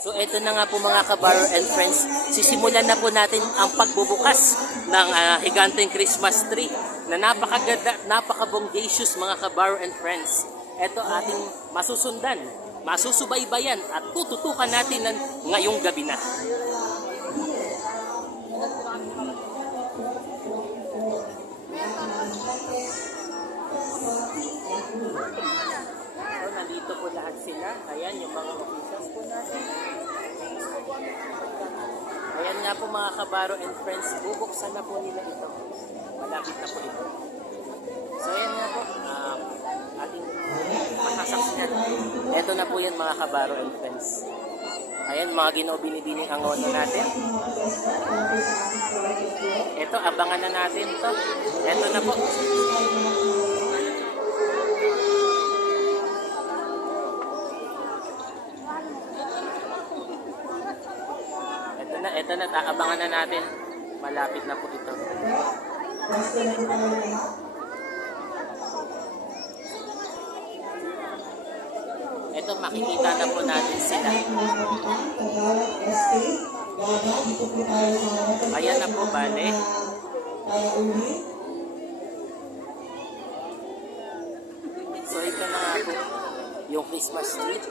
So ito na nga po mga kabaro and friends, sisimulan na po natin ang pagbubukas ng higanteng Christmas tree na napakaganda, napaka-bongacious mga kabaro and friends. Ito ating masusundan, masusubaybayan at tututukan natin ngayong gabi na. So, nandito po lahat sila. Ayan, yung mga officials po natin. Ayan nga po mga kabaro and friends, bubuksan na po nila ito. Malapit na po ito. So, ayan nga po, ating makasaksiyan. Ito na po yan mga kabaro and friends. Ayan, mga Ginoo, binibining ang ono natin. Ito, abangan na natin to. Ito na po. Ito na, abangan na natin. Malapit na po ito. Ito, makikita na po natin sila. Ayan na po, bale. So, ito na nga po yung Christmas tree.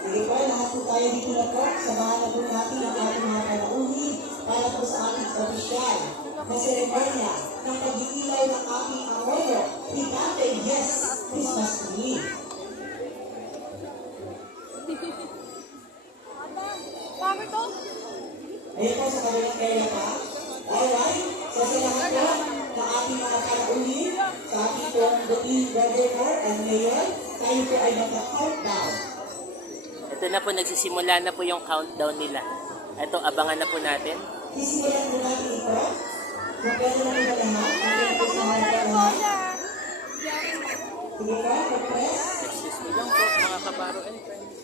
Sige po, lahat po tayo dito na po. Samahan na po natin ang ating mga kalauhin para po sa ating opisyal na seremonya ng pag-iilaw ng ating amoyo, higanteng Yes Christmas Tree. Ayan po sa kabilang kaya pa. Alright, so sa lahat po ng ating mga kalauhin, sa ating pong dating governor and mayor, tayo po ay mag-countdown. Ito na po, nagsisimula na po yung countdown nila. Ito, abangan na po natin. Sisimulan po natin ito. Magpwede na po ba lahat? Magpwede po sa mga lahat. Sige po, mag-press. Excuse me lang po, mga kabaro and friends.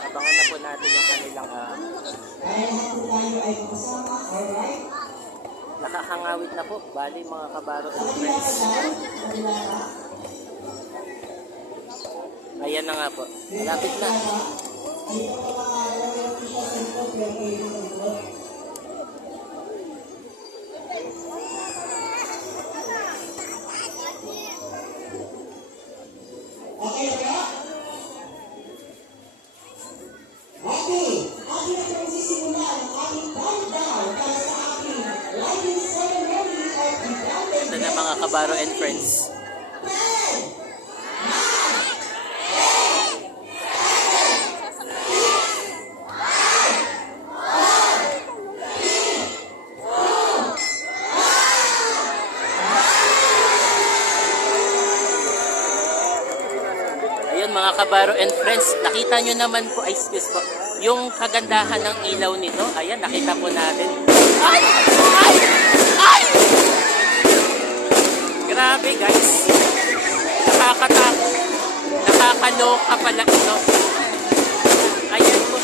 Abangan na po natin yung kanilang Ay, lahat po tayo ay kasama. Alright? nakakangawit na po. Bali, mga kabaro and Sa friends. kabila pa. Ayan na nga po. Malapit na. Dito po mga royal officials sa likod, pero kayo sa likod. Okay na ba? Okay. Atin na pong sisimulan ang ating countdown para sa ating lighting ceremony of the Ito na mga kabaro and friends. Ayun mga kabaro and friends, nakita nyo naman po, ay excuse po, yung kagandahan ng ilaw nito. Ayan, nakita po natin. Ay! Ay! Ay! Grabe guys. Nakakatakot. Nakakaloka pala ito. Ayan po.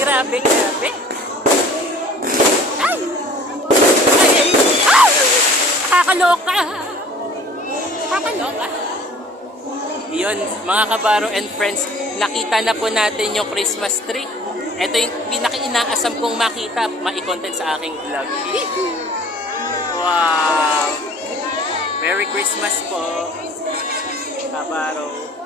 Grabe, grabe. Ay! Ay! Ay! Nakakaloka. Nakakaloka. Yun, mga kabaro and friends, nakita na po natin yung Christmas tree. Ito yung pinaka-inaasam kong makita, ma-content sa aking vlog. Wow! Merry Christmas po, kabaro.